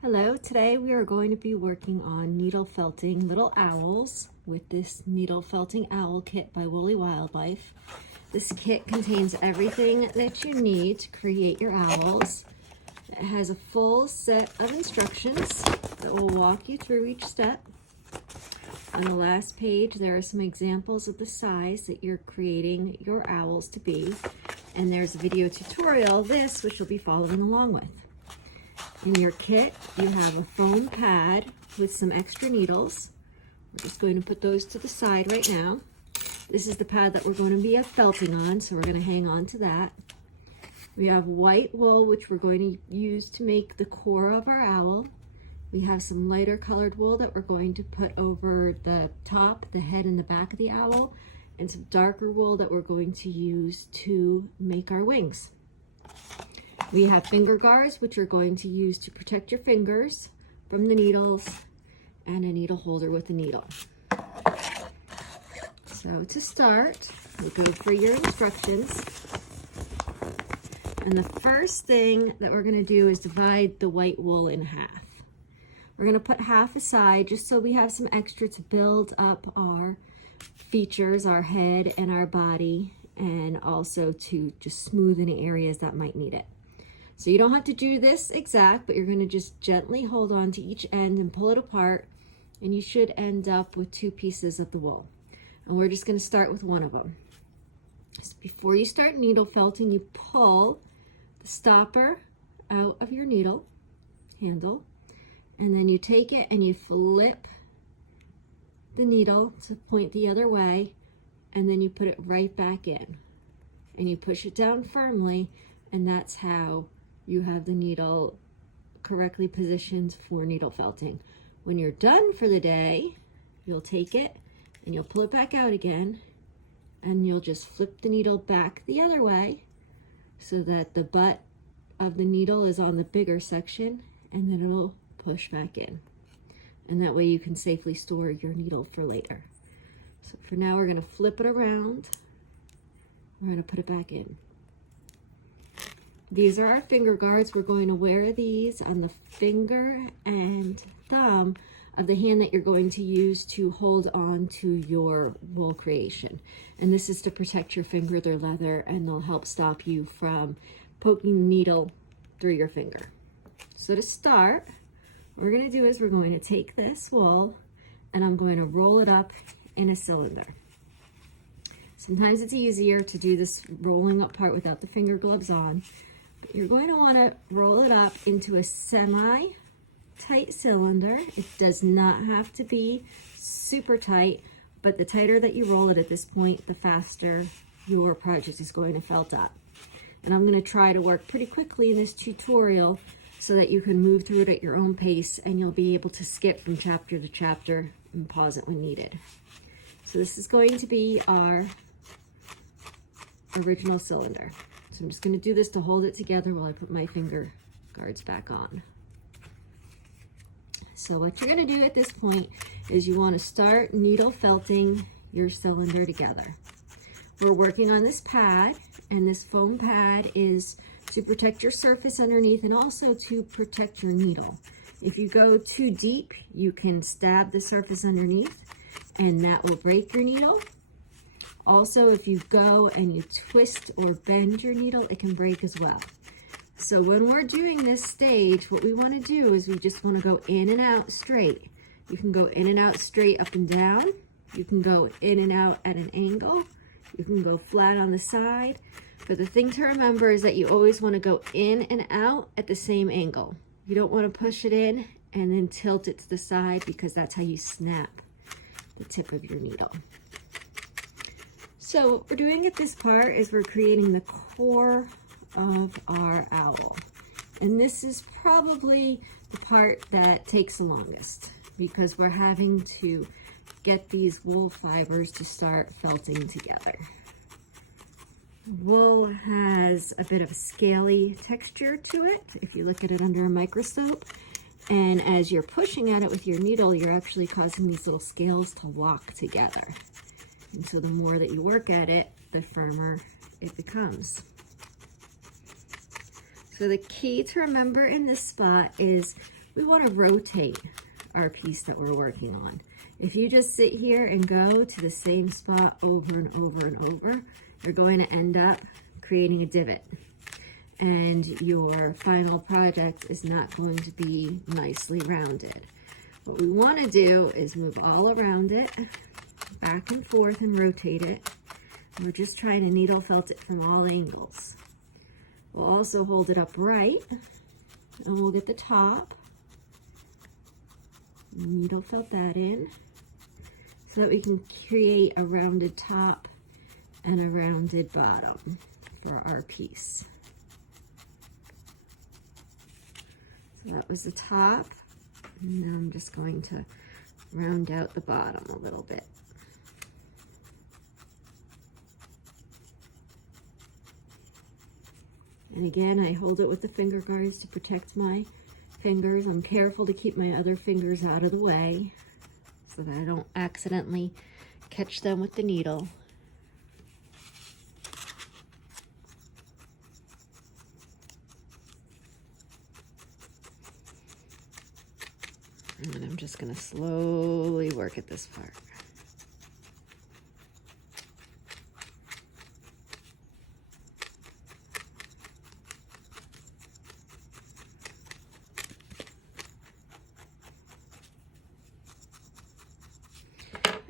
Hello, today we are going to be working on needle felting little owls with this needle felting owl kit by Woolly Wildlife. This kit contains everything that you need to create your owls. It has a full set of instructions that will walk you through each step. On the last page there are some examples of the size that you're creating your owls to be, and there's a video tutorial of this which you'll be following along with. In your kit, you have a foam pad with some extra needles. We're just going to put those to the side right now. This is the pad that we're going to be felting on, so we're going to hang on to that. We have white wool, which we're going to use to make the core of our owl. We have some lighter colored wool that we're going to put over the top, the head, and the back of the owl, and some darker wool that we're going to use to make our wings. We have finger guards, which you're going to use to protect your fingers from the needles, and a needle holder with a needle. So to start, we'll go for your instructions. And the first thing that we're going to do is divide the white wool in half. We're going to put half aside just so we have some extra to build up our features, our head and our body, and also to just smoothen the areas that might need it. So you don't have to do this exact, but you're going to just gently hold on to each end and pull it apart, and you should end up with 2 pieces of the wool. And we're just going to start with one of them. So before you start needle felting, you pull the stopper out of your needle handle, and then you take it and you flip the needle to point the other way, and then you put it right back in. And you push it down firmly, and that's how you have the needle correctly positioned for needle felting. When you're done for the day, you'll take it and you'll pull it back out again, and you'll just flip the needle back the other way so that the butt of the needle is on the bigger section, and then it'll push back in. And that way you can safely store your needle for later. So for now, we're going to flip it around. We're going to put it back in. These are our finger guards. We're going to wear these on the finger and thumb of the hand that you're going to use to hold on to your wool creation. And this is to protect your finger. They're leather, and they'll help stop you from poking the needle through your finger. So to start, what we're going to do is we're going to take this wool and I'm going to roll it up in a cylinder. Sometimes it's easier to do this rolling up part without the finger gloves on. You're going to want to roll it up into a semi-tight cylinder. It does not have to be super tight, but the tighter that you roll it at this point, the faster your project is going to felt up. And I'm going to try to work pretty quickly in this tutorial so that you can move through it at your own pace, and you'll be able to skip from chapter to chapter and pause it when needed. So this is going to be our original cylinder. So I'm just going to do this to hold it together while I put my finger guards back on. So what you're going to do at this point is you want to start needle felting your cylinder together. We're working on this pad, and this foam pad is to protect your surface underneath and also to protect your needle. If you go too deep, you can stab the surface underneath, and that will break your needle. Also, if you go and you twist or bend your needle, it can break as well. So when we're doing this stage, what we want to do is we just want to go in and out straight. You can go in and out straight up and down. You can go in and out at an angle. You can go flat on the side. But the thing to remember is that you always want to go in and out at the same angle. You don't want to push it in and then tilt it to the side, because that's how you snap the tip of your needle. So what we're doing at this part is we're creating the core of our owl. And this is probably the part that takes the longest, because we're having to get these wool fibers to start felting together. Wool has a bit of a scaly texture to it if you look at it under a microscope. And as you're pushing at it with your needle, you're actually causing these little scales to lock together. And so the more that you work at it, the firmer it becomes. So the key to remember in this spot is we want to rotate our piece that we're working on. If you just sit here and go to the same spot over and over and over, you're going to end up creating a divot, and your final project is not going to be nicely rounded. What we want to do is move all around it, back and forth, and rotate it. We're just trying to needle felt it from all angles. We'll also hold it upright, and we'll get the top, needle felt that in, so that we can create a rounded top and a rounded bottom for our piece. So that was the top, and now I'm just going to round out the bottom a little bit. And again, I hold it with the finger guards to protect my fingers. I'm careful to keep my other fingers out of the way so that I don't accidentally catch them with the needle. And I'm just going to slowly work at this part.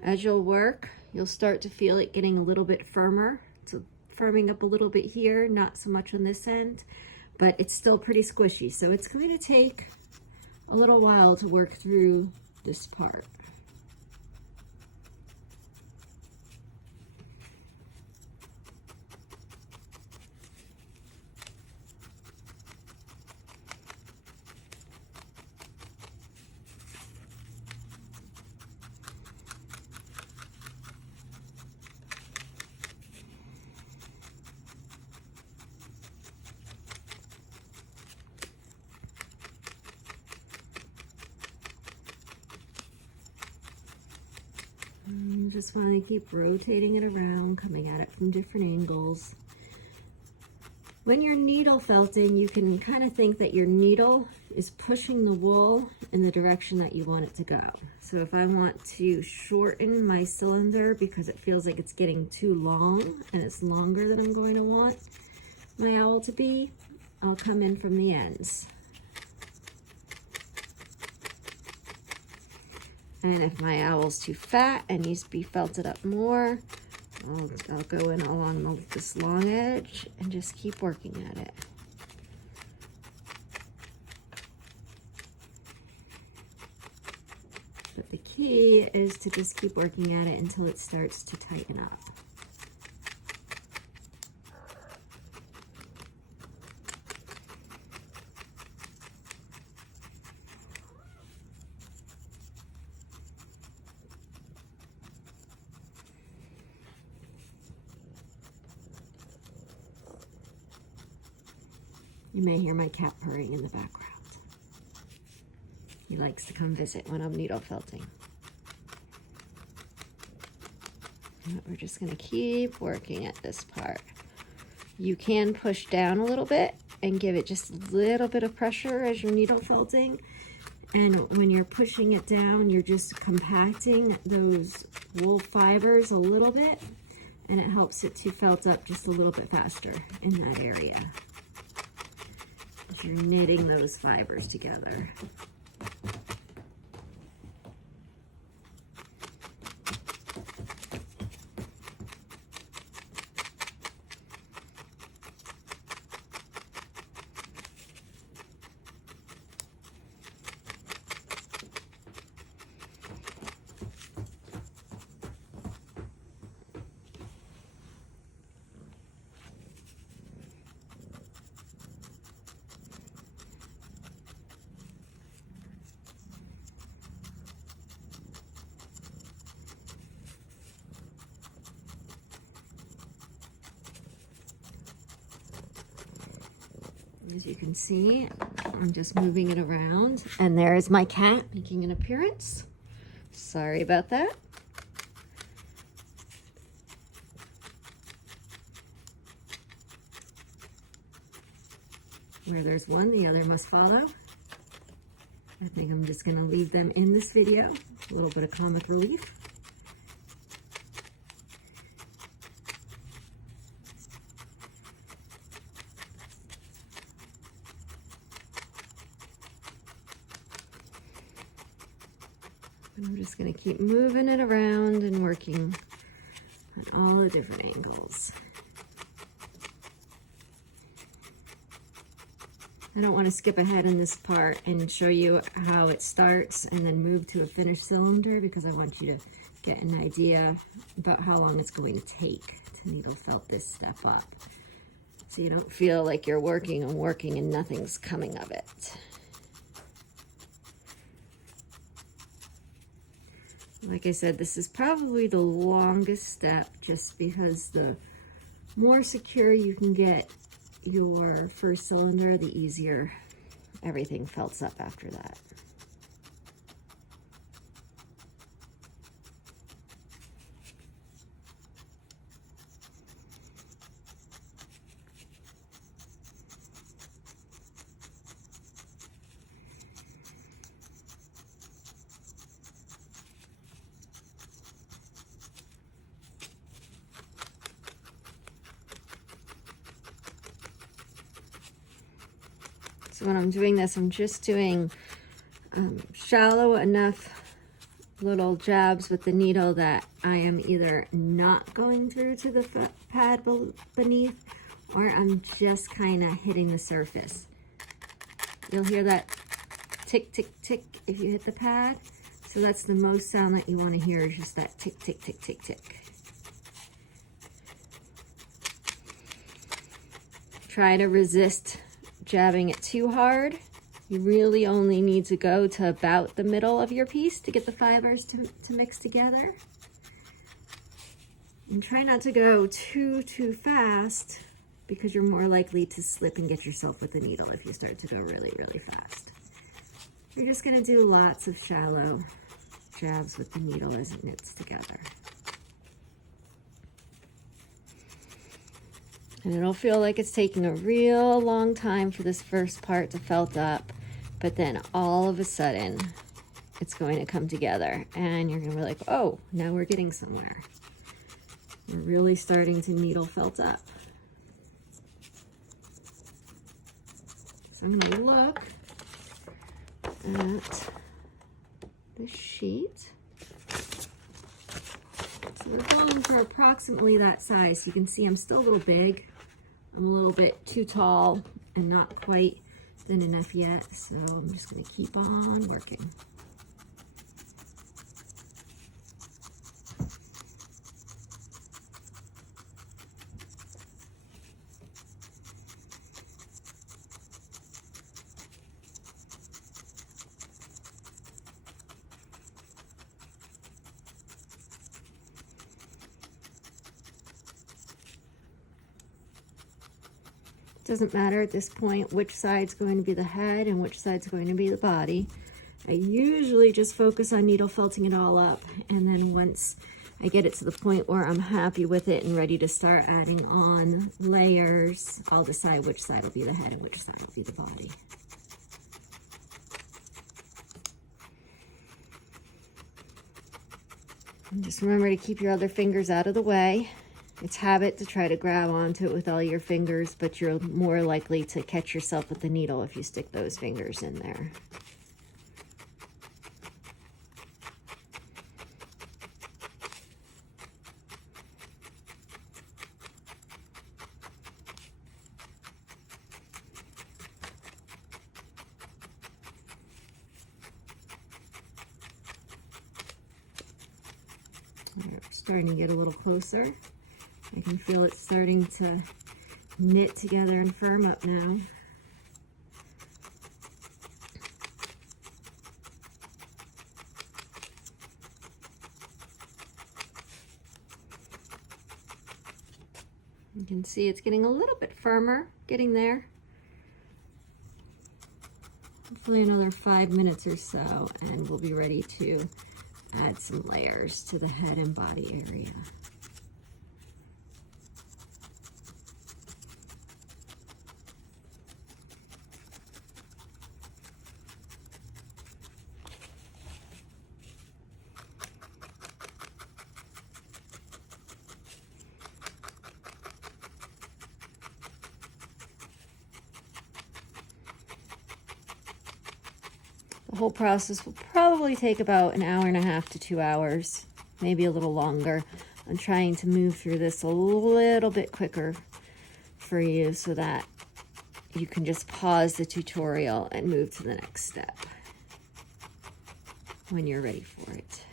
As you'll work, you'll start to feel it getting a little bit firmer. So firming up a little bit here, not so much on this end, but it's still pretty squishy. So it's going to take a little while to work through this part. And just want to keep rotating it around, coming at it from different angles. When you're needle felting, you can kind of think that your needle is pushing the wool in the direction that you want it to go. So if I want to shorten my cylinder because it feels like it's getting too long and it's longer than I'm going to want my owl to be, I'll come in from the ends. And if my owl's too fat and needs to be felted up more, I'll go in along this long edge and just keep working at it. But the key is to just keep working at it until it starts to tighten up. You may hear my cat purring in the background. He likes to come visit when I'm needle felting. But we're just going to keep working at this part. You can push down a little bit and give it just a little bit of pressure as you're needle felting. And when you're pushing it down, you're just compacting those wool fibers a little bit, and it helps it to felt up just a little bit faster in that area. You're knitting those fibers together. As you can see, I'm just moving it around, and there is my cat making an appearance. Sorry about that. Where there's one, the other must follow. I think I'm just gonna leave them in this video, a little bit of comic relief. And I'm just gonna keep moving it around and working on all the different angles. I don't want to skip ahead in this part and show you how it starts and then move to a finished cylinder, because I want you to get an idea about how long it's going to take to needle felt this step up, so you don't feel like you're working and working and nothing's coming of it. Like I said, this is probably the longest step, just because the more secure you can get your first cylinder, the easier everything felts up after that. So when I'm doing this, I'm just doing shallow enough little jabs with the needle that I am either not going through to the pad beneath, or I'm just kind of hitting the surface. You'll hear that tick, tick, tick if you hit the pad. So that's the most sound that you want to hear, is just that tick, tick, tick, tick, tick. Try to resist jabbing it too hard. You really only need to go to about the middle of your piece to get the fibers to mix together. And try not to go too fast, because you're more likely to slip and get yourself with the needle if you start to go really, really fast. You're just gonna do lots of shallow jabs with the needle as it knits together. And it'll feel like it's taking a real long time for this first part to felt up, but then all of a sudden it's going to come together and you're gonna be like, oh, now we're getting somewhere. We're really starting to needle felt up. So I'm gonna look at this sheet. So we're going for approximately that size. You can see I'm still a little big. I'm a little bit too tall and not quite thin enough yet, so I'm just going to keep on working. Doesn't matter at this point which side's going to be the head and which side's going to be the body. I usually just focus on needle felting it all up, and then once I get it to the point where I'm happy with it and ready to start adding on layers, I'll decide which side will be the head and which side will be the body. And just remember to keep your other fingers out of the way. It's habit to try to grab onto it with all your fingers, but you're more likely to catch yourself with the needle if you stick those fingers in there. We're starting to get a little closer. I can feel it starting to knit together and firm up now. You can see it's getting a little bit firmer, getting there. Hopefully another 5 minutes or so, and we'll be ready to add some layers to the head and body area. The whole process will probably take about an hour and a half to 2 hours, maybe a little longer. I'm trying to move through this a little bit quicker for you so that you can just pause the tutorial and move to the next step when you're ready for it.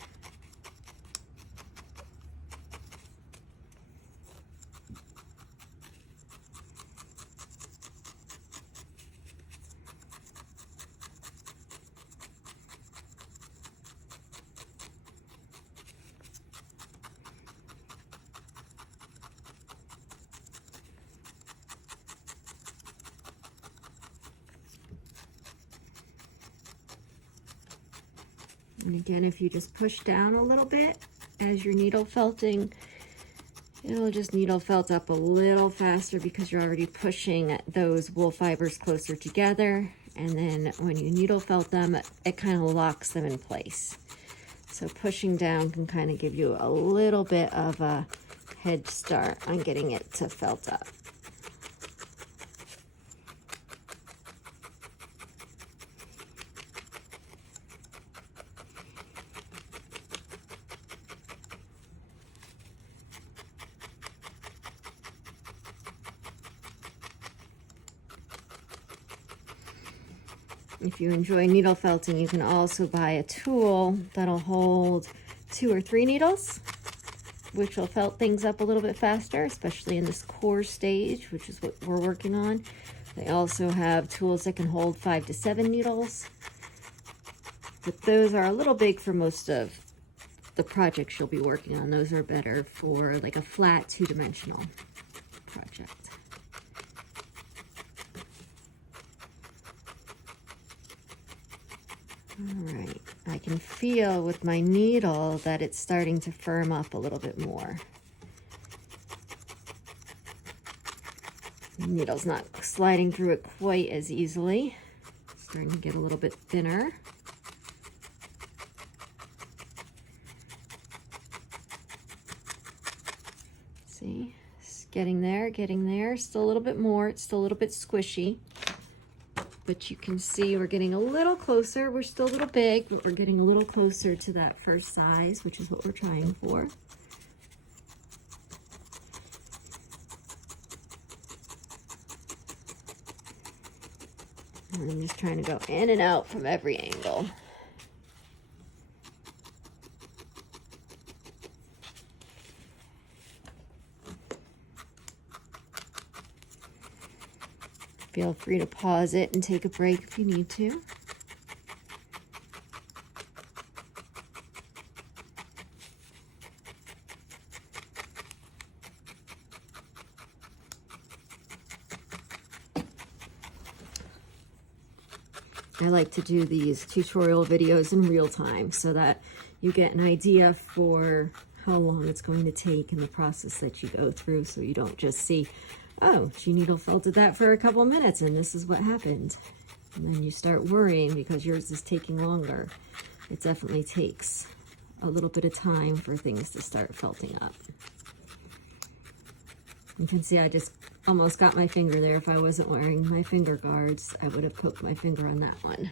And again, if you just push down a little bit as you're needle felting, it'll just needle felt up a little faster because you're already pushing those wool fibers closer together. And then when you needle felt them, it kind of locks them in place. So pushing down can kind of give you a little bit of a head start on getting it to felt up. If you enjoy needle felting, you can also buy a tool that'll hold 2 or 3 needles, which will felt things up a little bit faster, especially in this core stage, which is what we're working on. They also have tools that can hold 5 to 7 needles, but those are a little big for most of the projects you'll be working on. Those are better for like a flat 2-dimensional project. All right, I can feel with my needle that it's starting to firm up a little bit more. The needle's not sliding through it quite as easily. It's starting to get a little bit thinner. See, it's getting there, still a little bit more, it's still a little bit squishy. But you can see we're getting a little closer. We're still a little big, but we're getting a little closer to that first size, which is what we're trying for. And I'm just trying to go in and out from every angle. Feel free to pause it and take a break if you need to. I like to do these tutorial videos in real time so that you get an idea for how long it's going to take in the process that you go through, so you don't just see, oh, she needle felted that for a couple minutes and this is what happened. And then you start worrying because yours is taking longer. It definitely takes a little bit of time for things to start felting up. You can see I just almost got my finger there. If I wasn't wearing my finger guards, I would have poked my finger on that one.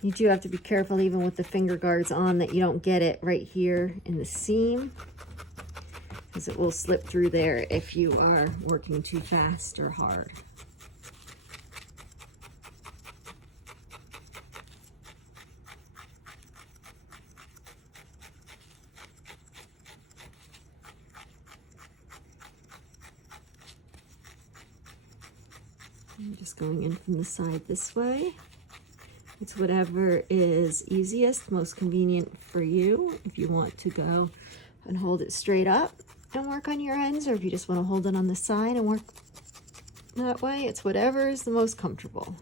You do have to be careful even with the finger guards on that you don't get it right here in the seam, because it will slip through there if you are working too fast or hard. I'm just going in from the side this way. It's whatever is easiest, most convenient for you. If you want to go and hold it straight up and work on your ends, or if you just want to hold it on the side and work that way, it's whatever is the most comfortable.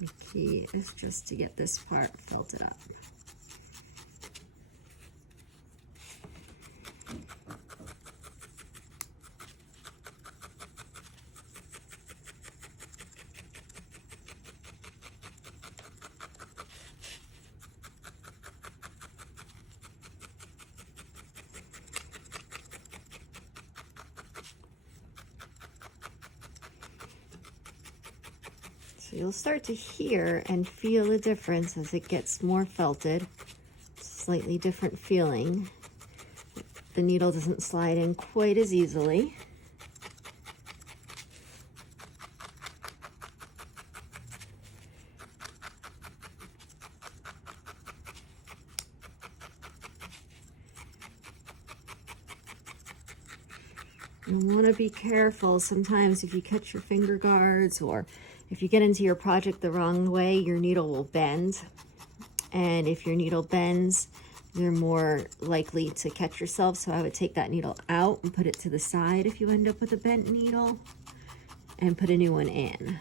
The key is just to get this part felted up. So you'll start to hear and feel the difference as it gets more felted. Slightly different feeling. The needle doesn't slide in quite as easily. You want to be careful. Sometimes if you catch your finger guards or if you get into your project the wrong way, your needle will bend. And if your needle bends, you're more likely to catch yourself. So I would take that needle out and put it to the side if you end up with a bent needle, and put a new one in.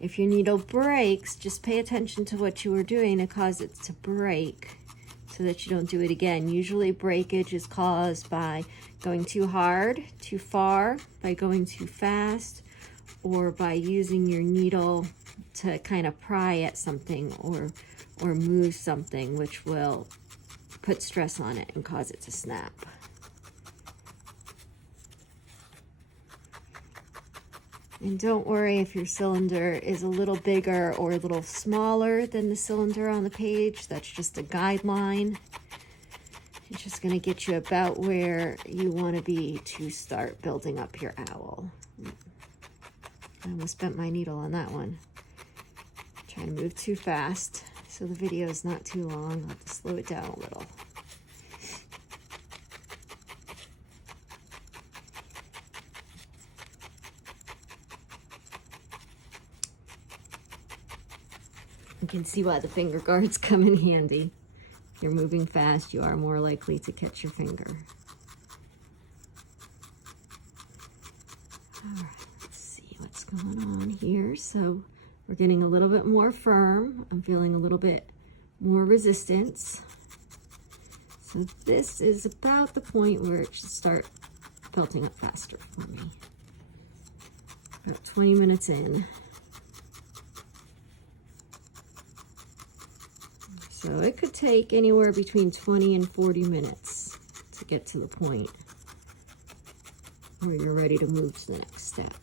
If your needle breaks, just pay attention to what you were doing to cause it to break so that you don't do it again. Usually breakage is caused by going too hard, too far, by going too fast, or by using your needle to kind of pry at something or move something, which will put stress on it and cause it to snap. And don't worry if your cylinder is a little bigger or a little smaller than the cylinder on the page. That's just a guideline. It's just going to get you about where you want to be to start building up your owl. I almost bent my needle on that one. Trying to move too fast, so the video is not too long. I'll have to slow it down a little. You can see why the finger guards come in handy. If you're moving fast, you are more likely to catch your finger. All right, let's see what's going on here. So we're getting a little bit more firm. I'm feeling a little bit more resistance. So this is about the point where it should start felting up faster for me. About 20 minutes in. So it could take anywhere between 20 and 40 minutes to get to the point where you're ready to move to the next step.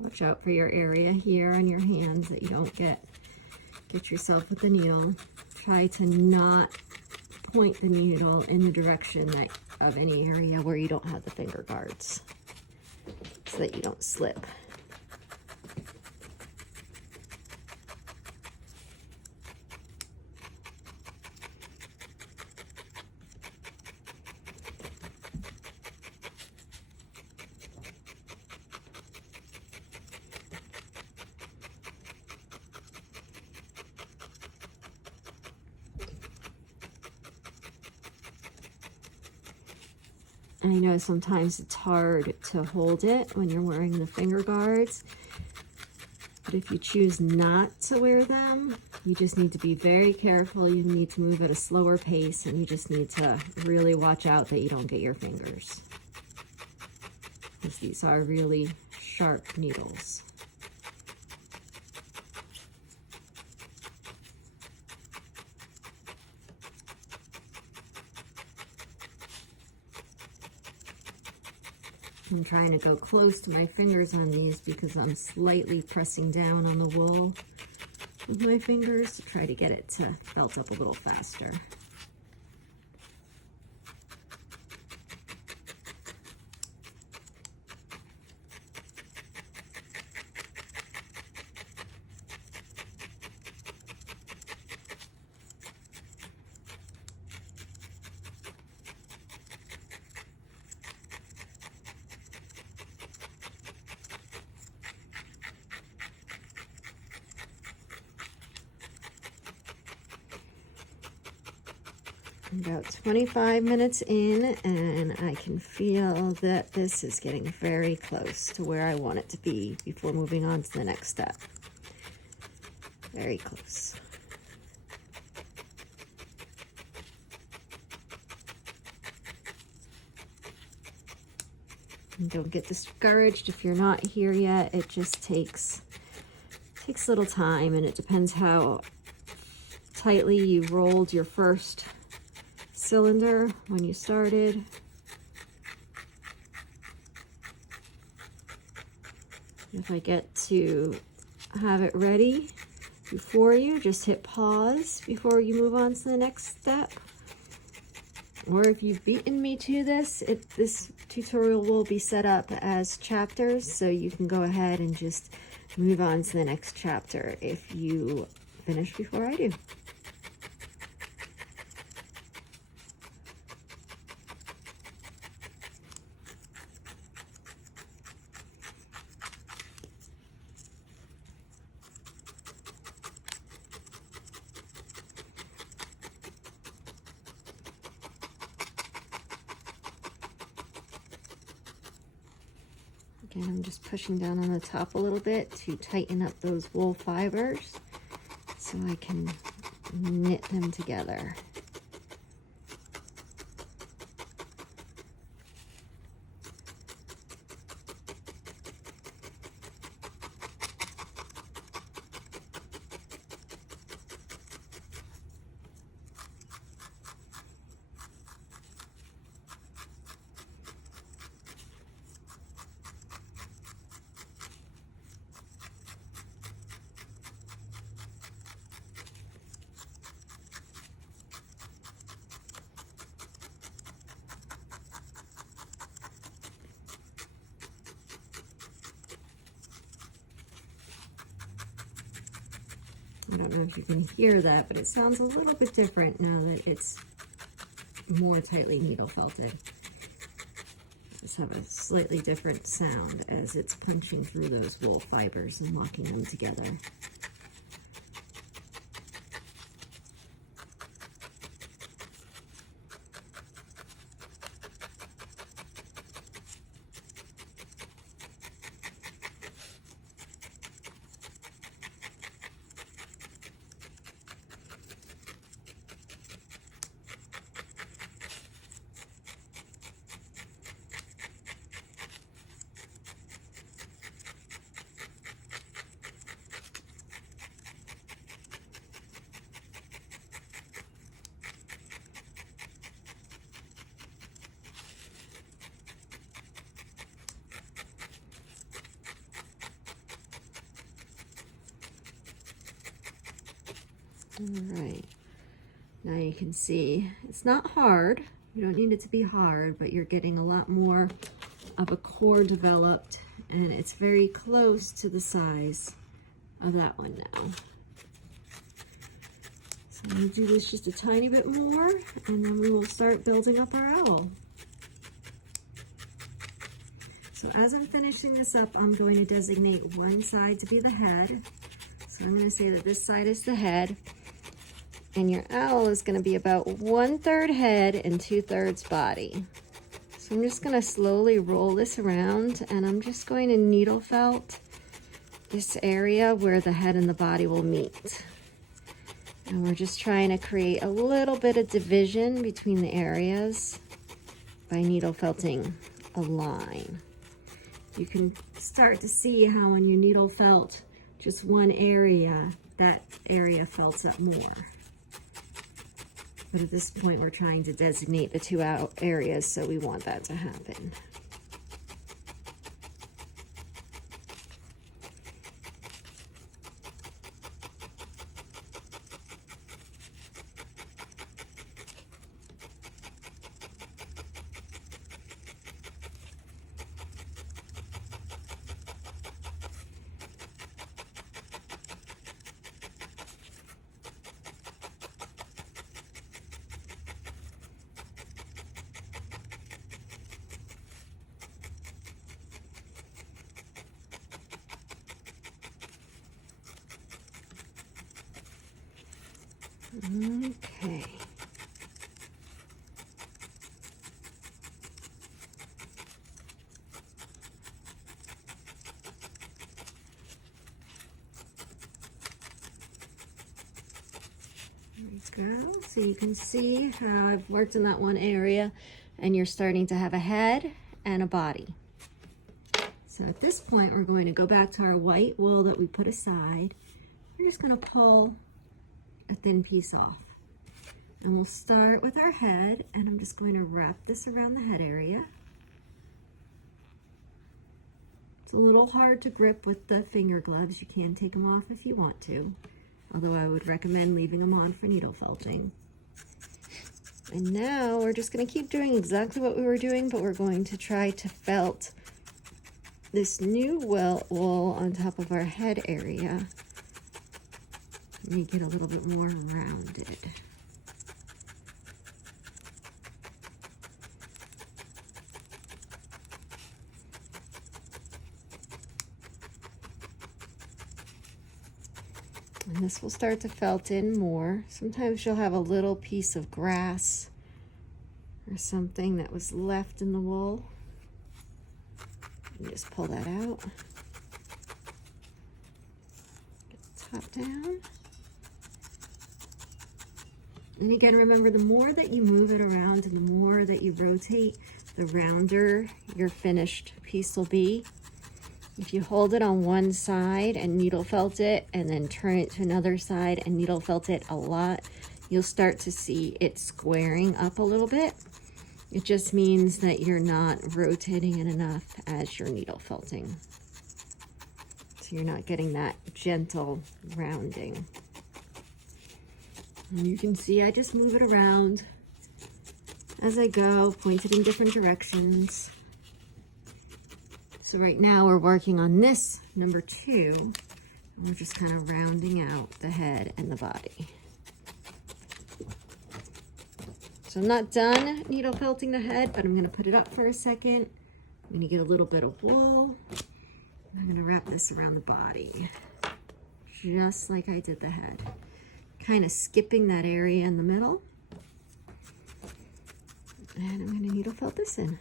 Watch out for your area here on your hands that you don't get yourself with the needle. Try to not point the needle in the direction of any area where you don't have the finger guards so that you don't slip. I know sometimes it's hard to hold it when you're wearing the finger guards, but if you choose not to wear them, you just need to be very careful. You need to move at a slower pace, and you just need to really watch out that you don't get your fingers, because these are really sharp needles. I'm trying to go close to my fingers on these because I'm slightly pressing down on the wool with my fingers to try to get it to felt up a little faster. About 25 minutes in, and I can feel that this is getting very close to where I want it to be before moving on to the next step. Very close. And don't get discouraged if you're not here yet. It just takes a little time, and it depends how tightly you rolled your first cylinder when you started. If I get to have it ready before you, just hit pause before you move on to the next step. Or if you've beaten me to this, this tutorial will be set up as chapters, so you can go ahead and just move on to the next chapter if you finish before I do. Again, I'm just pushing down on the top a little bit to tighten up those wool fibers so I can knit them together. I don't know if you can hear that, but it sounds a little bit different now that it's more tightly needle felted. Just have a slightly different sound as it's punching through those wool fibers and locking them together. All right, now you can see it's not hard. You don't need it to be hard, but you're getting a lot more of a core developed, and it's very close to the size of that one now. So I'm going to do this just a tiny bit more, and then we will start building up our owl. So as I'm finishing this up, I'm going to designate one side to be the head. So I'm going to say that this side is the head, and your owl is going to be about 1/3 head and 2/3 body. So I'm just going to slowly roll this around, and I'm just going to needle felt this area where the head and the body will meet. And we're just trying to create a little bit of division between the areas by needle felting a line. You can start to see how when you needle felt just one area, that area felts up more. But at this point, we're trying to designate the two out areas, so we want that to happen. Okay. There you go. So you can see how I've worked in that one area and you're starting to have a head and a body. So at this point, we're going to go back to our white wool that we put aside. We're just going to pull a thin piece off. And we'll start with our head, and I'm just going to wrap this around the head area. It's a little hard to grip with the finger gloves. You can take them off if you want to, although I would recommend leaving them on for needle felting. And now we're just going to keep doing exactly what we were doing, but we're going to try to felt this new wool on top of our head area. Make it a little bit more rounded. And this will start to felt in more. Sometimes you'll have a little piece of grass or something that was left in the wool. You just pull that out. Get the top down. And again, remember, the more that you move it around and the more that you rotate, the rounder your finished piece will be. If you hold it on one side and needle felt it and then turn it to another side and needle felt it a lot, you'll start to see it squaring up a little bit. It just means that you're not rotating it enough as you're needle felting. So you're not getting that gentle rounding. And you can see I just move it around as I go, point it in different directions. So right now we're working on this number 2. And we're just kind of rounding out the head and the body. So I'm not done needle felting the head, but I'm going to put it up for a second. I'm going to get a little bit of wool. I'm going to wrap this around the body, just like I did the head. Kind of skipping that area in the middle. And I'm going to needle felt this in.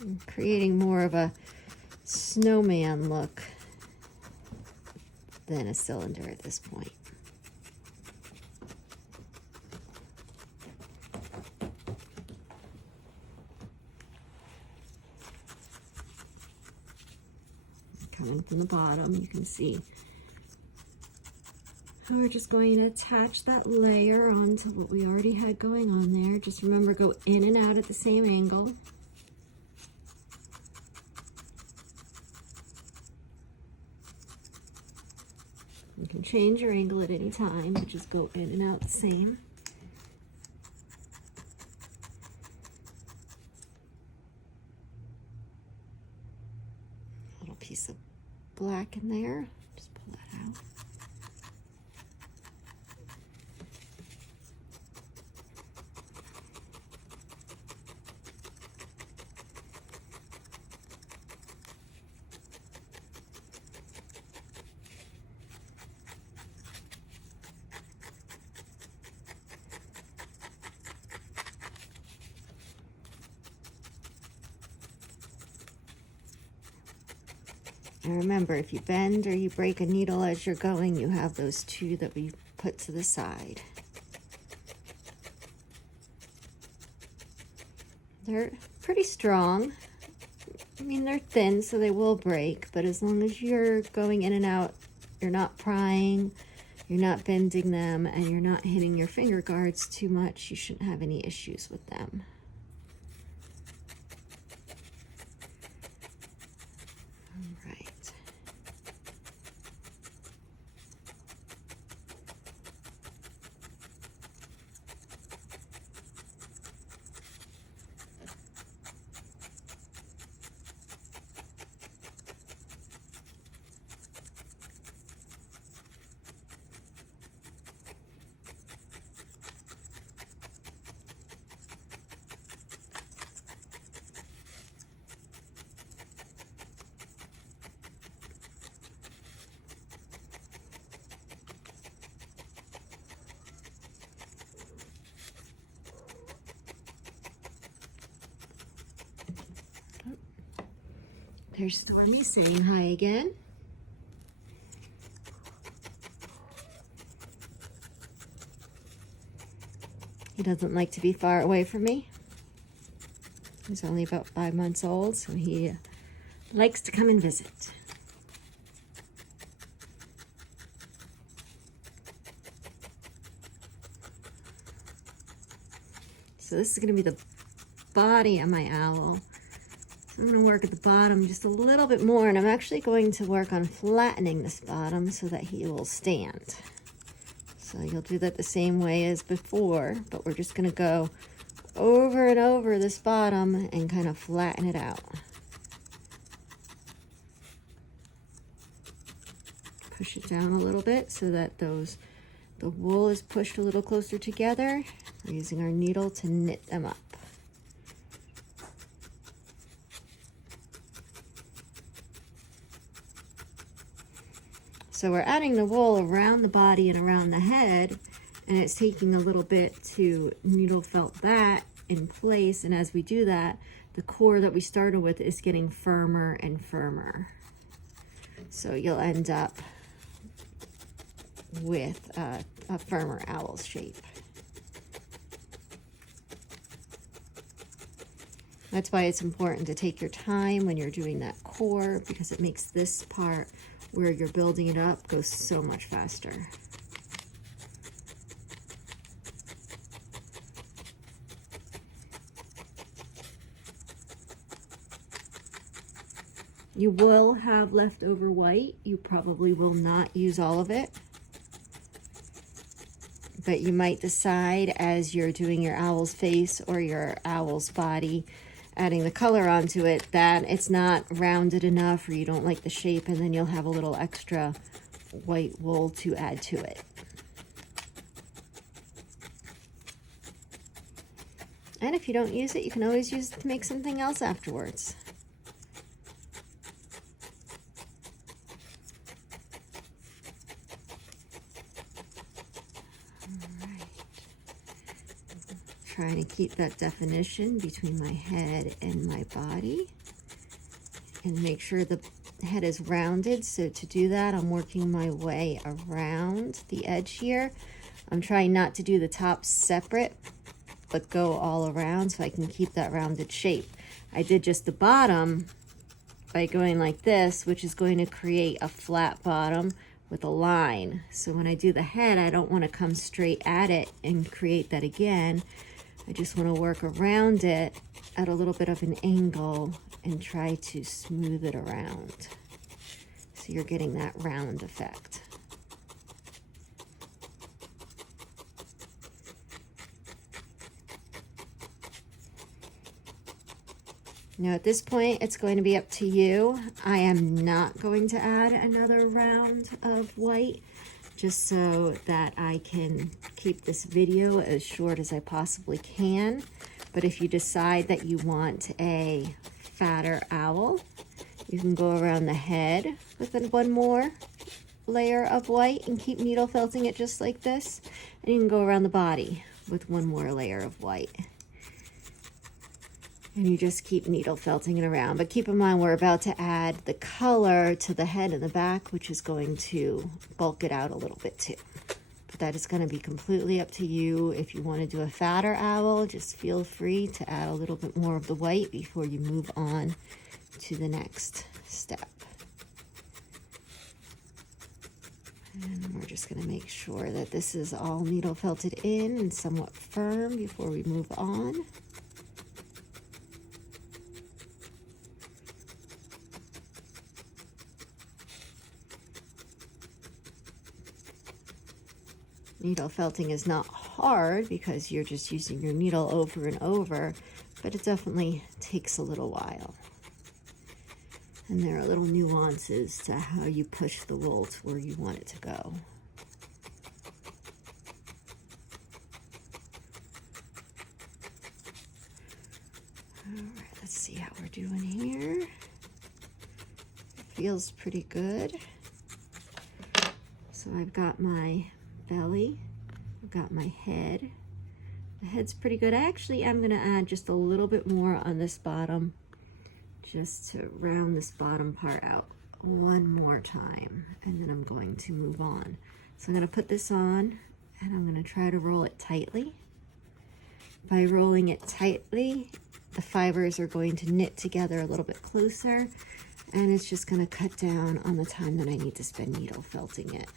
I'm creating more of a snowman look than a cylinder at this point. Coming from the bottom, you can see how we're just going to attach that layer onto what we already had going on there. Just remember, go in and out at the same angle. You can change your angle at any time, but just go in and out the same. A little piece of black in there, just pull that out. And remember, if you bend or you break a needle as you're going, you have those 2 that we put to the side. They're pretty strong. I mean, they're thin, so they will break, but as long as you're going in and out, you're not prying, you're not bending them, and you're not hitting your finger guards too much, you shouldn't have any issues with them. There's Stormy saying hi again. He doesn't like to be far away from me. He's only about 5 months old, so he likes to come and visit. So this is going to be the body of my owl. So I'm going to work at the bottom just a little bit more, and I'm actually going to work on flattening this bottom so that he will stand. So you'll do that the same way as before, but we're just going to go over and over this bottom and kind of flatten it out. Push it down a little bit so that the wool is pushed a little closer together. We're using our needle to knit them up. So we're adding the wool around the body and around the head, and it's taking a little bit to needle felt that in place. And as we do that, the core that we started with is getting firmer and firmer. So you'll end up with a firmer owl's shape. That's why it's important to take your time when you're doing that core, because it makes this part where you're building it up go so much faster. You will have leftover white. You probably will not use all of it, but you might decide as you're doing your owl's face or your owl's body, adding the color onto it, that it's not rounded enough or you don't like the shape, and then you'll have a little extra white wool to add to it. And if you don't use it, you can always use it to make something else afterwards. Trying to keep that definition between my head and my body and make sure the head is rounded. So to do that, I'm working my way around the edge here. I'm trying not to do the top separate, but go all around so I can keep that rounded shape. I did just the bottom by going like this, which is going to create a flat bottom with a line. So when I do the head, I don't want to come straight at it and create that again. I just want to work around it at a little bit of an angle and try to smooth it around. So you're getting that round effect. Now at this point, it's going to be up to you. I am not going to add another round of white, just so that I can keep this video as short as I possibly can. But if you decide that you want a fatter owl, you can go around the head with one more layer of white and keep needle felting it just like this. And you can go around the body with one more layer of white. And you just keep needle felting it around. But keep in mind, we're about to add the color to the head and the back, which is going to bulk it out a little bit too. But that is going to be completely up to you. If you want to do a fatter owl, just feel free to add a little bit more of the white before you move on to the next step. And we're just going to make sure that this is all needle felted in and somewhat firm before we move on. Needle felting is not hard because you're just using your needle over and over, but it definitely takes a little while. And there are little nuances to how you push the wool to where you want it to go. All right, let's see how we're doing here. It feels pretty good. So I've got my belly, I've got my head. The head's pretty good. Actually, I'm going to add just a little bit more on this bottom just to round this bottom part out one more time, and then I'm going to move on. So I'm going to put this on, and I'm going to try to roll it tightly. By rolling it tightly, the fibers are going to knit together a little bit closer, and it's just going to cut down on the time that I need to spend needle felting it.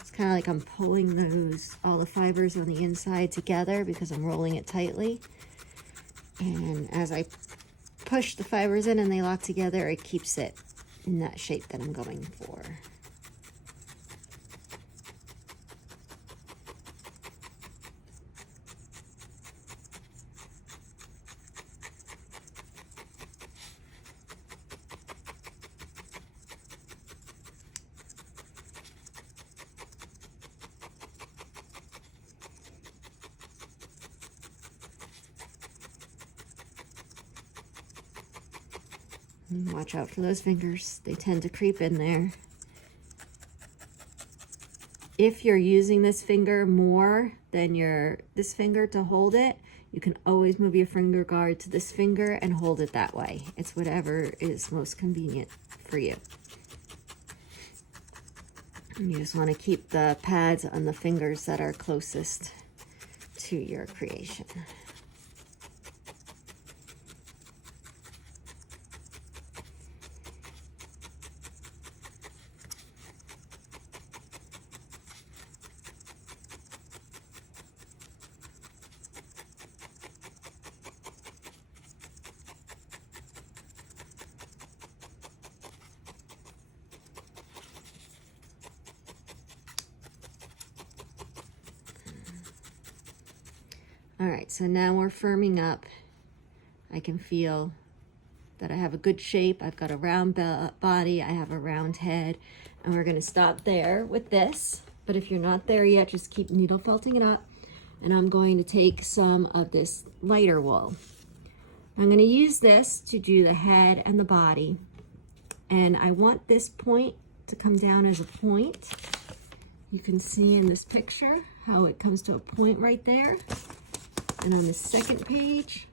It's kind of like I'm pulling all the fibers on the inside together because I'm rolling it tightly. And as I push the fibers in and they lock together, it keeps it in that shape that I'm going for. Watch out for those fingers. They tend to creep in there. If you're using this finger more than this finger to hold it, you can always move your finger guard to this finger and hold it that way. It's whatever is most convenient for you. And you just want to keep the pads on the fingers that are closest to your creation. All right, so now we're firming up. I can feel that I have a good shape. I've got a round body, I have a round head, and we're gonna stop there with this. But if you're not there yet, just keep needle felting it up. And I'm going to take some of this lighter wool. I'm gonna use this to do the head and the body. And I want this point to come down as a point. You can see in this picture how it comes to a point right there. And on the second page,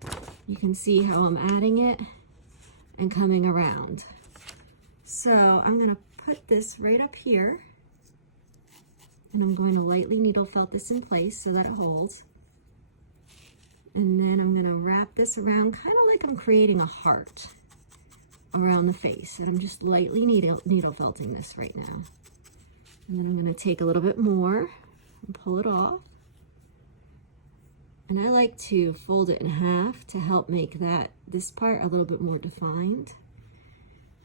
you can see how I'm adding it and coming around. So I'm gonna put this right up here, and I'm going to lightly needle felt this in place so that it holds. And then I'm gonna wrap this around kind of like I'm creating a heart around the face. And I'm just lightly needle felting this right now. And then I'm gonna take a little bit more and pull it off. And I like to fold it in half to help make this part a little bit more defined.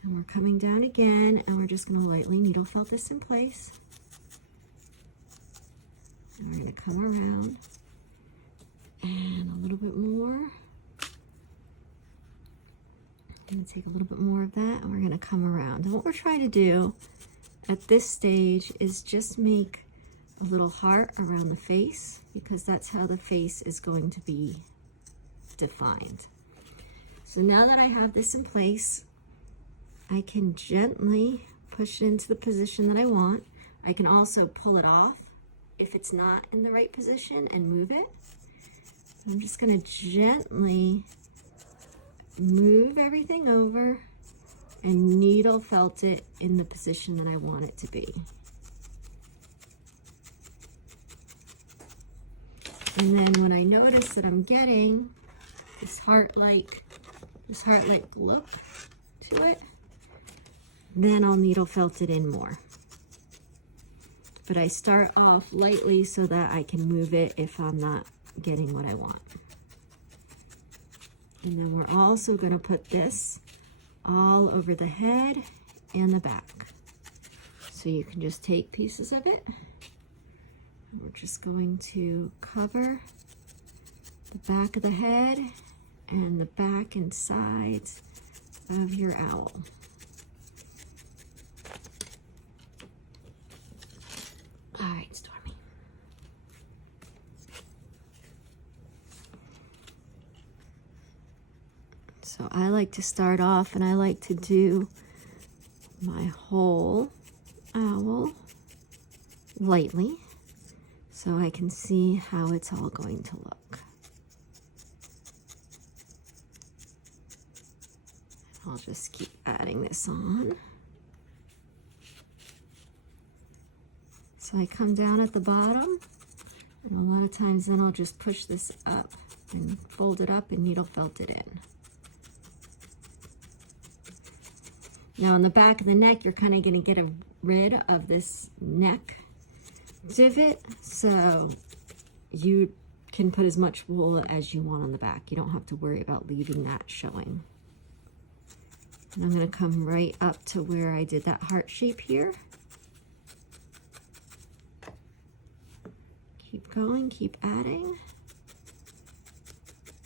And we're coming down again, and we're just gonna lightly needle felt this in place. And we're gonna come around and a little bit more. I'm gonna take a little bit more of that, and we're gonna come around. And what we're trying to do at this stage is just make a little heart around the face, because that's how the face is going to be defined. So now that I have this in place, I can gently push it into the position that I want. I can also pull it off if it's not in the right position and move it. I'm just going to gently move everything over and needle felt it in the position that I want it to be. And then when I notice that I'm getting this heart-like look to it, then I'll needle felt it in more. But I start off lightly so that I can move it if I'm not getting what I want. And then we're also going to put this all over the head and the back. So you can just take pieces of it. We're just going to cover the back of the head and the back and sides of your owl. All right, Stormy. So I like to start off, and I like to do my whole owl lightly, so I can see how it's all going to look. I'll just keep adding this on. So I come down at the bottom, and a lot of times then I'll just push this up and fold it up and needle felt it in. Now on the back of the neck, you're kind of going to get rid of this neck divot, so you can put as much wool as you want on the back. You don't have to worry about leaving that showing. And I'm going to come right up to where I did that heart shape here. Keep going, keep adding.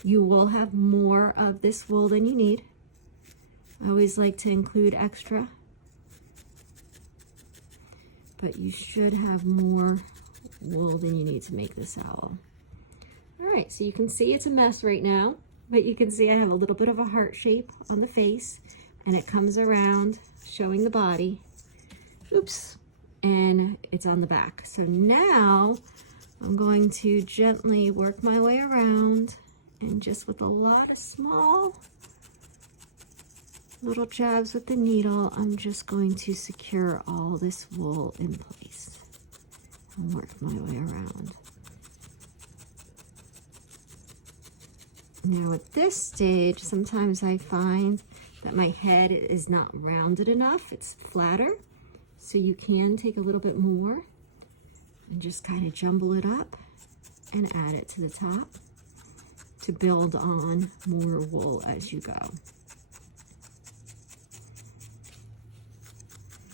You will have more of this wool than you need. I always like to include extra, but you should have more wool than you need to make this owl. All right, so you can see it's a mess right now, but you can see I have a little bit of a heart shape on the face, and it comes around showing the body. Oops, and it's on the back. So now I'm going to gently work my way around, and just with a lot of small little jabs with the needle, I'm just going to secure all this wool in place and work my way around. Now at this stage, sometimes I find that my head is not rounded enough, it's flatter, so you can take a little bit more and just kind of jumble it up and add it to the top to build on more wool as you go.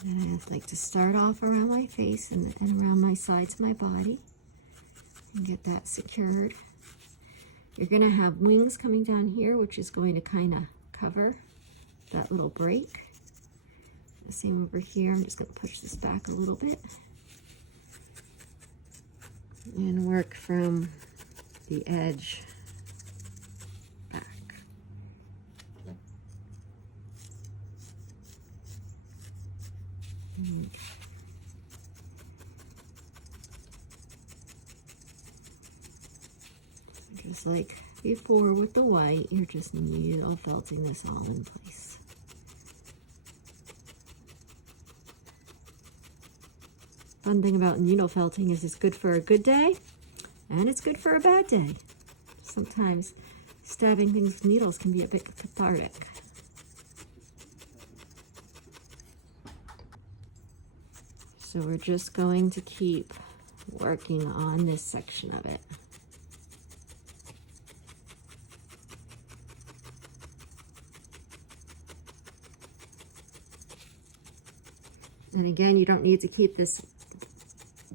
And I like to start off around my face and around my sides of my body and get that secured. You're going to have wings coming down here, which is going to kind of cover that little break. The same over here. I'm just going to push this back a little bit and work from the edge back. Just like before with the white, you're just needle felting this all in place. Fun thing about needle felting is it's good for a good day and it's good for a bad day. Sometimes stabbing things with needles can be a bit cathartic. So we're just going to keep working on this section of it. And again, you don't need to keep this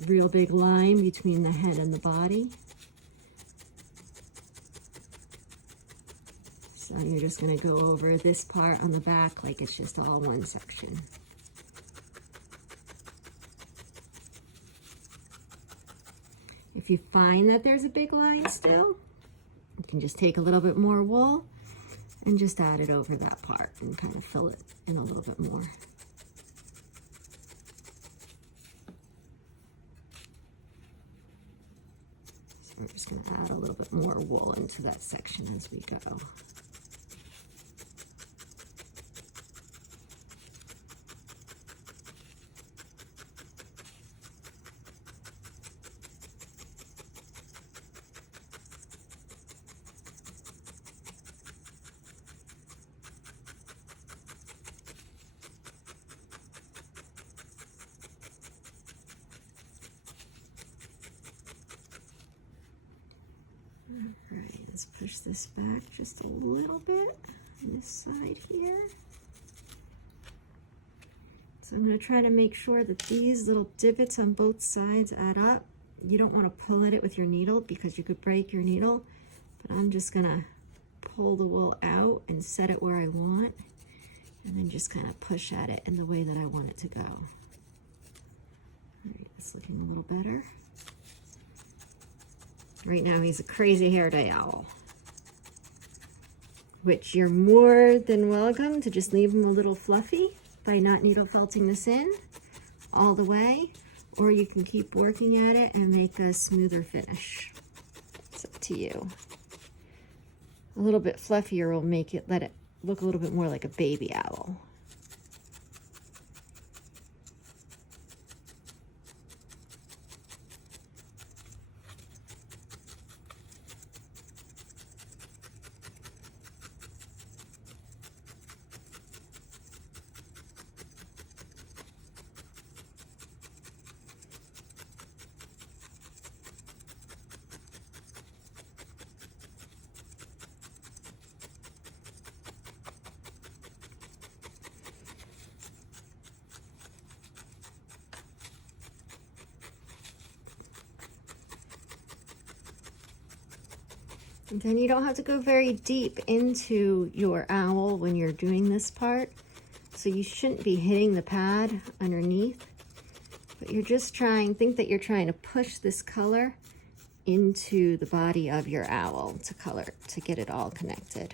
real big line between the head and the body. So you're just going to go over this part on the back like it's just all one section. If you find that there's a big line still, you can just take a little bit more wool and just add it over that part and kind of fill it in a little bit more. So we're just going to add a little bit more wool into that section as we go. Alright, let's push this back just a little bit on this side here. So I'm going to try to make sure that these little divots on both sides add up. You don't want to pull at it with your needle because you could break your needle, but I'm just going to pull the wool out and set it where I want, and then just kind of push at it in the way that I want it to go. Alright, it's looking a little better. Right now he's a crazy hair day owl, which you're more than welcome to just leave him a little fluffy by not needle felting this in all the way, or you can keep working at it and make a smoother finish. It's up to you. A little bit fluffier will make it, let it look a little bit more like a baby owl. And then you don't have to go very deep into your owl when you're doing this part. So you shouldn't be hitting the pad underneath, but you're just think that you're trying to push this color into the body of your owl to get it all connected.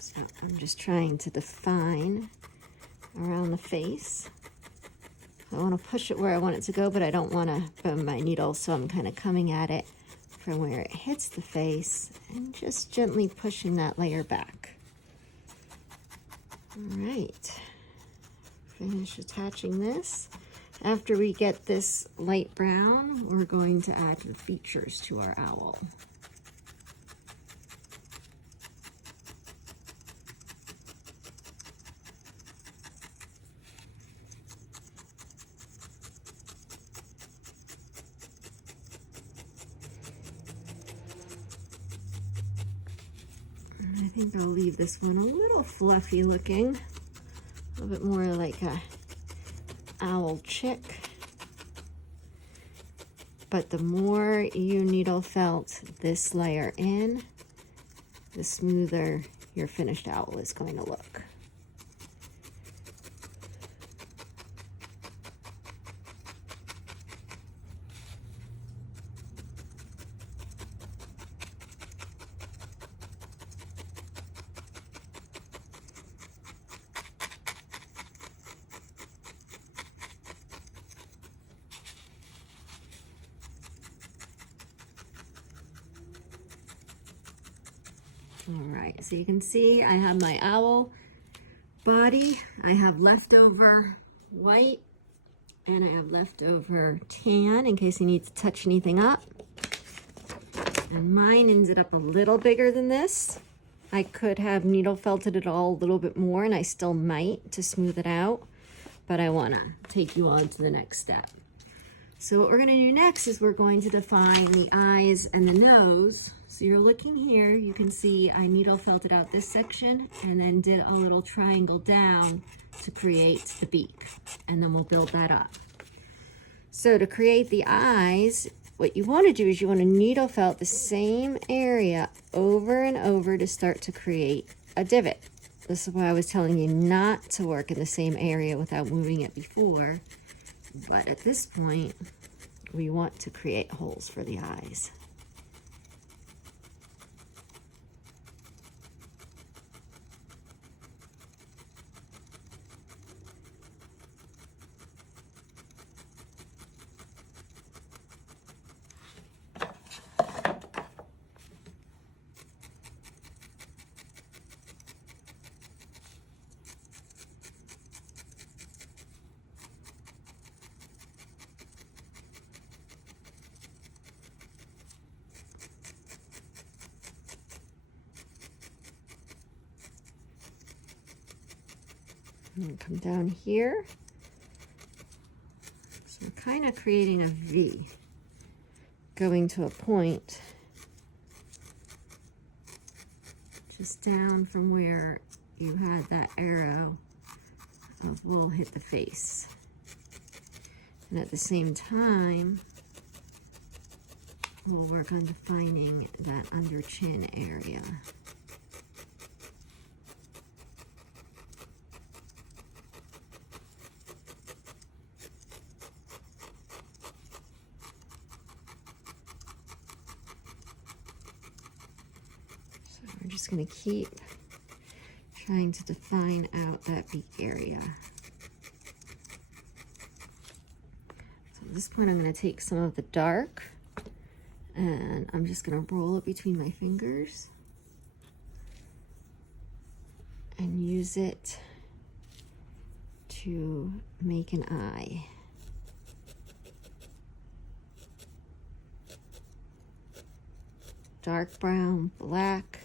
So I'm just trying to define around the face. I want to push it where I want it to go, but I don't want to bend my needle, so I'm kind of coming at it from where it hits the face and just gently pushing that layer back. All right, finish attaching this. After we get this light brown, we're going to add the features to our owl. I think I'll leave this one a little fluffy looking, a little bit more like a owl chick. But the more you needle felt this layer in, the smoother your finished owl is going to look. All right, so you can see I have my owl body, I have leftover white, and I have leftover tan in case you need to touch anything up. And mine ended up a little bigger than this. I could have needle felted it all a little bit more, and I still might to smooth it out, but I want to take you on to the next step. So what we're going to do next is we're going to define the eyes and the nose. So you're looking here, you can see I needle felted out this section and then did a little triangle down to create the beak, and then we'll build that up. So to create the eyes, what you want to do is you want to needle felt the same area over and over to start to create a divot. This is why I was telling you not to work in the same area without moving it before. But at this point, we want to create holes for the eyes. And come down here. So I'm kind of creating a V, going to a point just down from where you had that arrow of wool hit the face. And at the same time, we'll work on defining that under chin area. So we're just going to keep trying to define out that beak area. So at this point I'm going to take some of the dark and I'm just going to roll it between my fingers and use it to make an eye. Dark brown, black,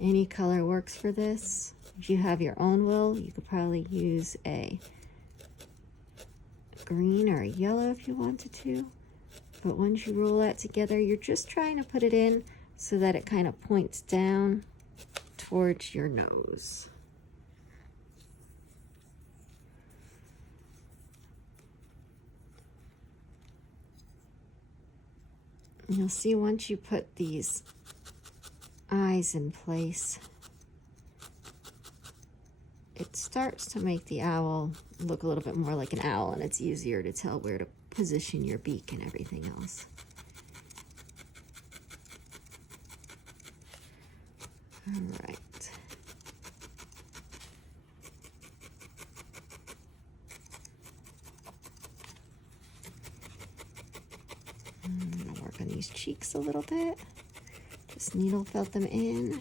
any color works for this. If you have your own wool, you could probably use a green or a yellow if you wanted to. But once you roll that together, you're just trying to put it in so that it kind of points down towards your nose. And you'll see once you put these eyes in place, it starts to make the owl look a little bit more like an owl, and it's easier to tell where to position your beak and everything else. All right. I'm gonna work on these cheeks a little bit. Just needle felt them in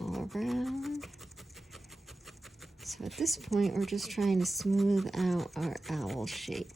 all around. So at this point, we're just trying to smooth out our owl shape.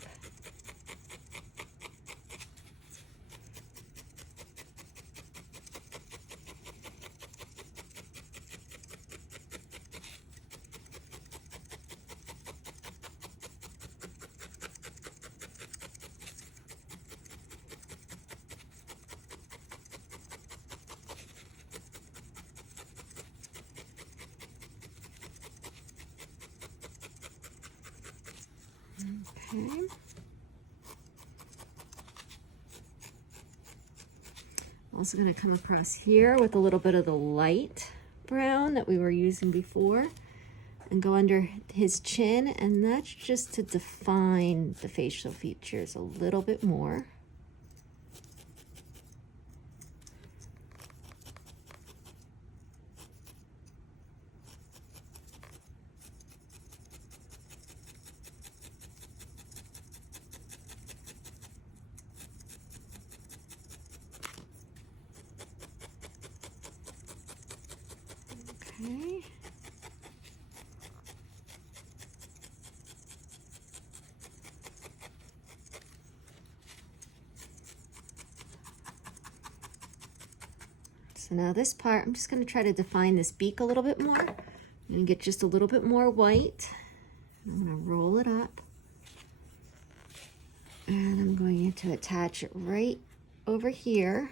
Okay. Also going to come across here with a little bit of the light brown that we were using before and go under his chin, and that's just to define the facial features a little bit more. Okay. So now this part, I'm just going to try to define this beak a little bit more. I'm going to get just a little bit more white. I'm going to roll it up. And I'm going to attach it right over here.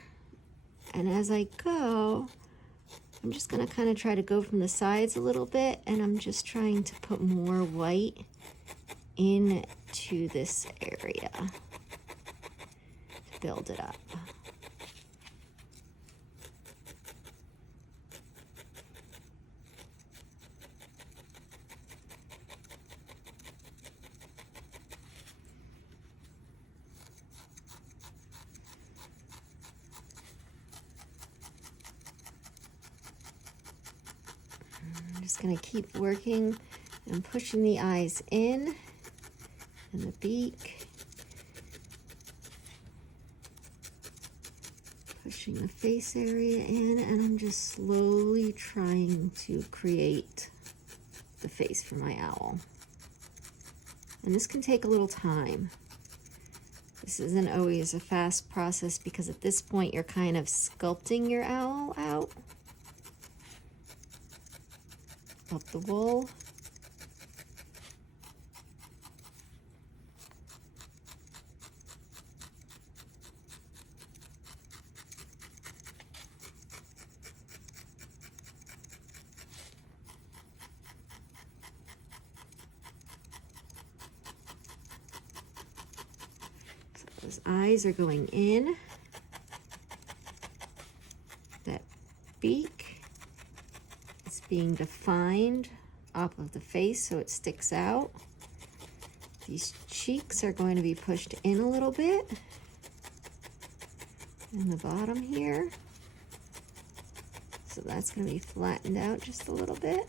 And as I go, I'm just going to kind of try to go from the sides a little bit, and I'm just trying to put more white into this area to build it up. I'm just going to keep working and pushing the eyes in and the beak, pushing the face area in, and I'm just slowly trying to create the face for my owl. And this can take a little time. This isn't always a fast process because at this point you're kind of sculpting your owl out up the wool. So those eyes are going in. that beak is being defined off of the face so it sticks out. These cheeks are going to be pushed in a little bit. And the bottom here. So that's going to be flattened out just a little bit.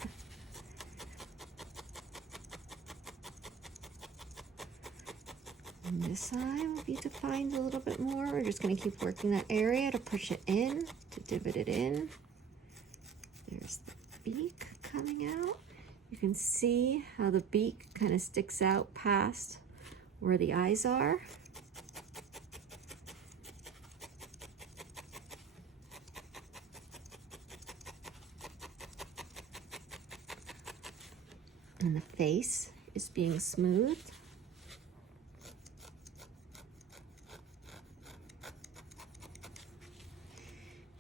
And this side will be defined a little bit more. We're just going to keep working that area to push it in, to divot it in. There's the beak coming out. You can see how the beak kind of sticks out past where the eyes are. And the face is being smoothed.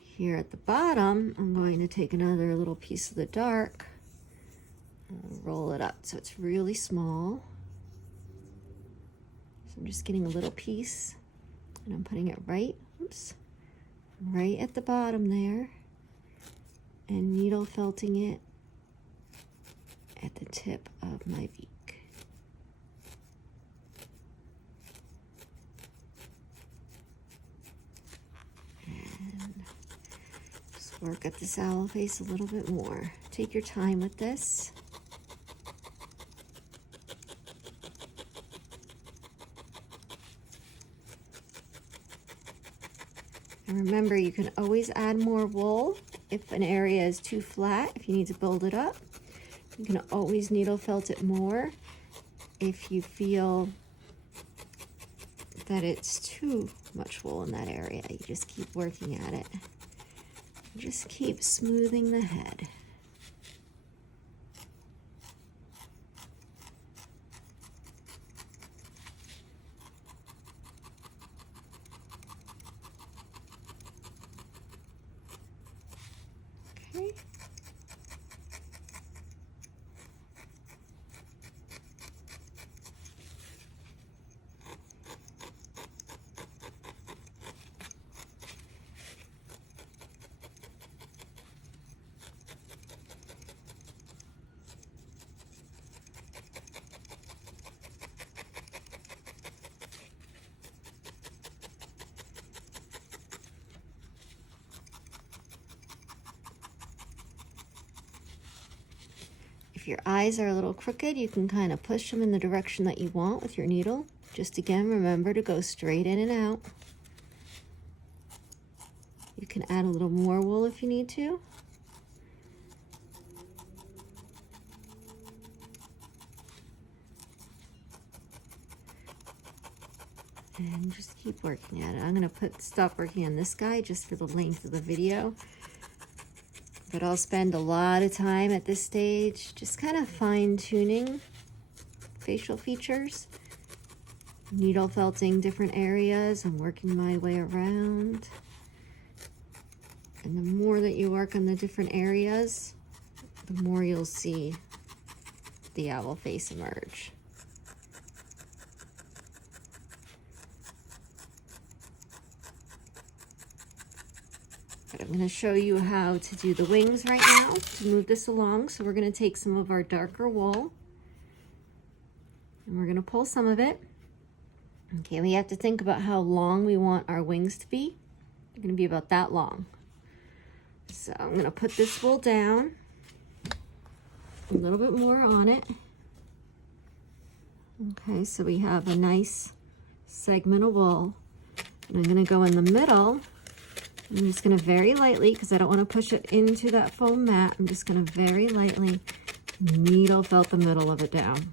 Here at the bottom, I'm going to take another little piece of the dark and roll it up so it's really small. So I'm just getting a little piece and I'm putting it right at the bottom there and needle felting it at the tip of my beak. And just work at this owl face a little bit more. Take your time with this. And remember, you can always add more wool if an area is too flat, if you need to build it up. You can always needle felt it more if you feel that it's too much wool in that area. You just keep working at it. Just keep smoothing the head. Okay. If your eyes are a little crooked, you can kind of push them in the direction that you want with your needle. Just again, remember to go straight in and out. You can add a little more wool if you need to. And just keep working at it. I'm going to stop working on this guy just for the length of the video. But I'll spend a lot of time at this stage just kind of fine-tuning facial features, needle felting different areas and working my way around. And the more that you work on the different areas, the more you'll see the owl face emerge. But I'm going to show you how to do the wings right now to move this along. So we're going to take some of our darker wool and we're going to pull some of it. Okay, we have to think about how long we want our wings to be. They're going to be about that long. So I'm going to put this wool down, a little bit more on it. Okay, so we have a nice segment of wool. And I'm going to go in the middle. I'm just going to very lightly, because I don't want to push it into that foam mat, I'm just going to very lightly needle felt the middle of it down.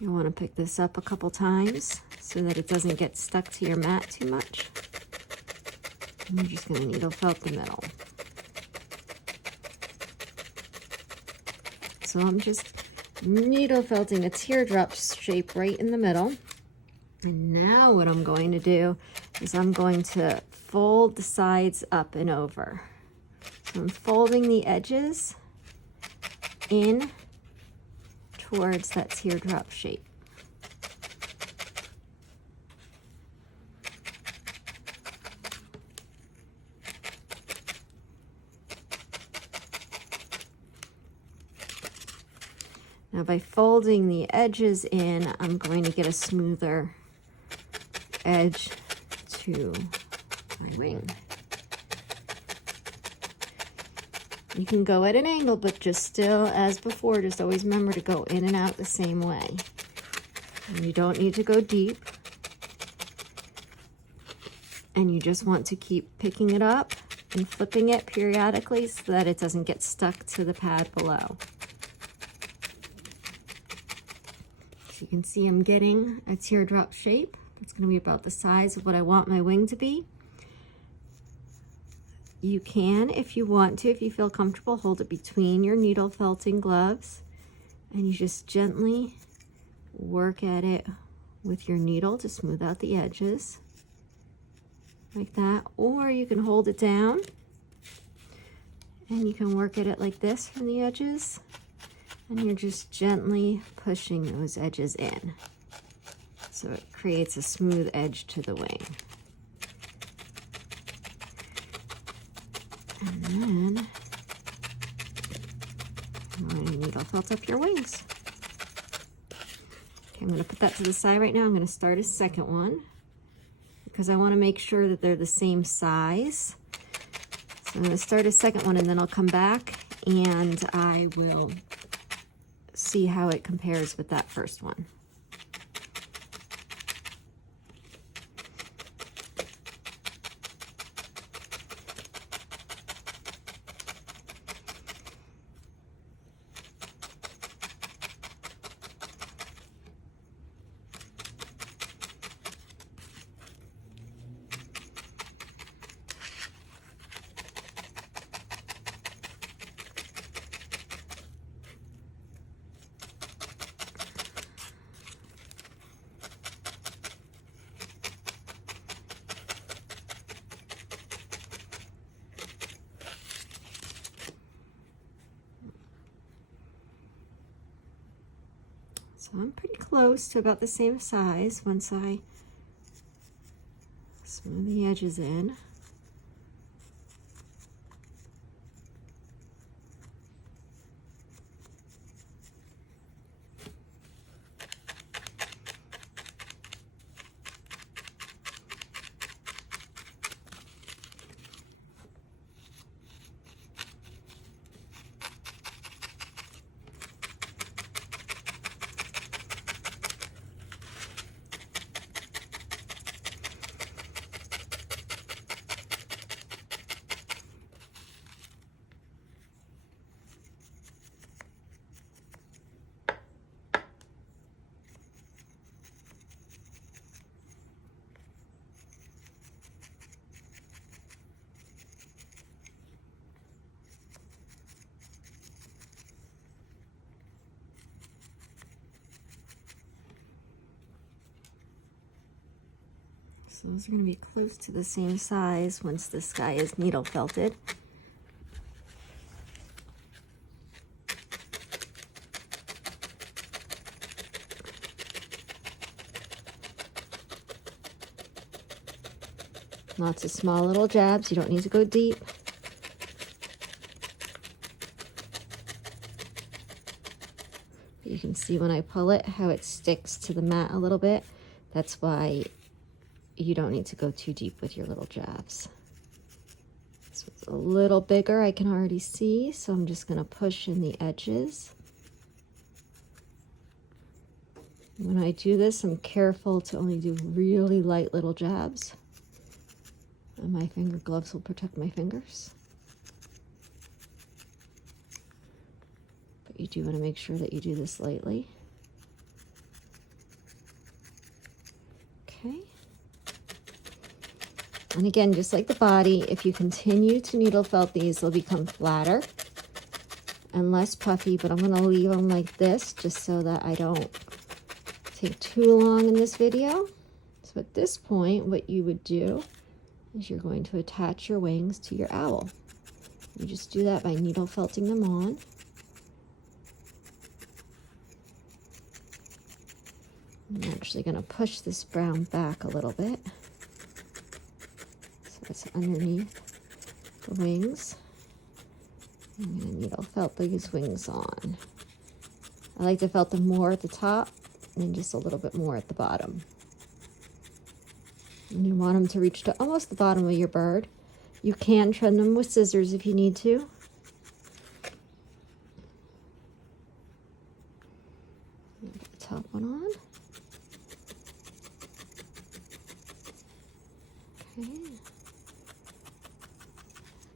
You want to pick this up a couple times so that it doesn't get stuck to your mat too much. I'm just going to needle felt the middle. So I'm just needle felting a teardrop shape right in the middle. And now what I'm going to do is I'm going to fold the sides up and over. So I'm folding the edges in towards that teardrop shape. Now by folding the edges in, I'm going to get a smoother edge to my wing. You can go at an angle, but just still, as before, just always remember to go in and out the same way. And you don't need to go deep. And you just want to keep picking it up and flipping it periodically so that it doesn't get stuck to the pad below. So you can see I'm getting a teardrop shape. It's going to be about the size of what I want my wing to be. You can, if you want to, if you feel comfortable, hold it between your needle felting gloves, and you just gently work at it with your needle to smooth out the edges, like that. Or you can hold it down, and you can work at it like this from the edges, and you're just gently pushing those edges in, so it creates a smooth edge to the wing. And then I'm going to needle felt up your wings. Okay, I'm going to put that to the side right now. I'm going to start a second one because I want to make sure that they're the same size. So I'm going to start a second one, and then I'll come back and I will see how it compares with that first one. So I'm pretty close to about the same size once I smooth the edges in. So those are going to be close to the same size once this guy is needle felted. Lots of small little jabs. You don't need to go deep. You can see when I pull it how it sticks to the mat a little bit. That's why you don't need to go too deep with your little jabs. This one's a little bigger, I can already see, so I'm just going to push in the edges. When I do this, I'm careful to only do really light little jabs. And my finger gloves will protect my fingers. But you do want to make sure that you do this lightly. Okay. And again, just like the body, if you continue to needle felt these, they'll become flatter and less puffy, but I'm going to leave them like this just so that I don't take too long in this video. So at this point, what you would do is you're going to attach your wings to your owl. You just do that by needle felting them on. I'm actually going to push this brown back a little bit so it's underneath the wings. I'm going to needle felt these wings on. I like to felt them more at the top and just a little bit more at the bottom. And you want them to reach to almost the bottom of your bird. You can trim them with scissors if you need to. Get the top one on. Okay.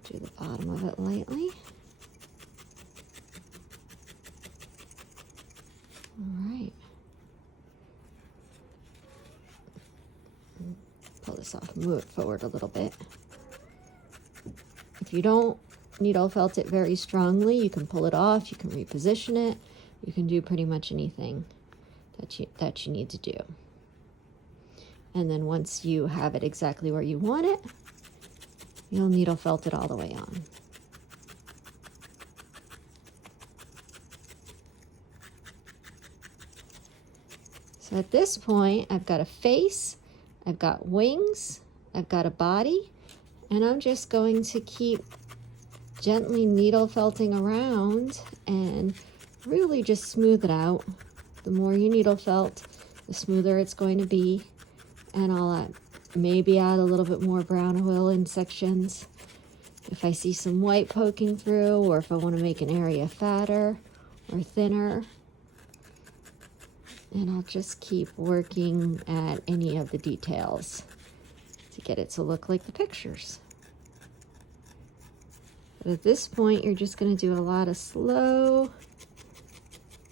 Do the bottom of it lightly. All right. Pull this off, move it forward a little bit. If you don't needle felt it very strongly, you can pull it off, you can reposition it, you can do pretty much anything that you need to do. And then once you have it exactly where you want it, you'll needle felt it all the way on. So at this point, I've got a face, I've got wings, I've got a body, and I'm just going to keep gently needle felting around and really just smooth it out. The more you needle felt, the smoother it's going to be. And I'll maybe add a little bit more brown oil in sections if I see some white poking through, or if I want to make an area fatter or thinner. And I'll just keep working at any of the details to get it to look like the pictures. But at this point, you're just going to do a lot of slow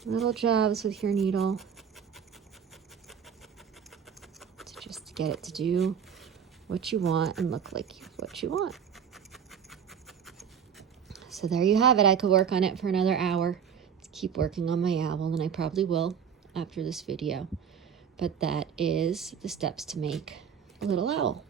little jobs with your needle to just get it to do what you want and look like what you want. So there you have it. I could work on it for another hour to keep working on my owl, and I probably will after this video. But that is the steps to make a little owl.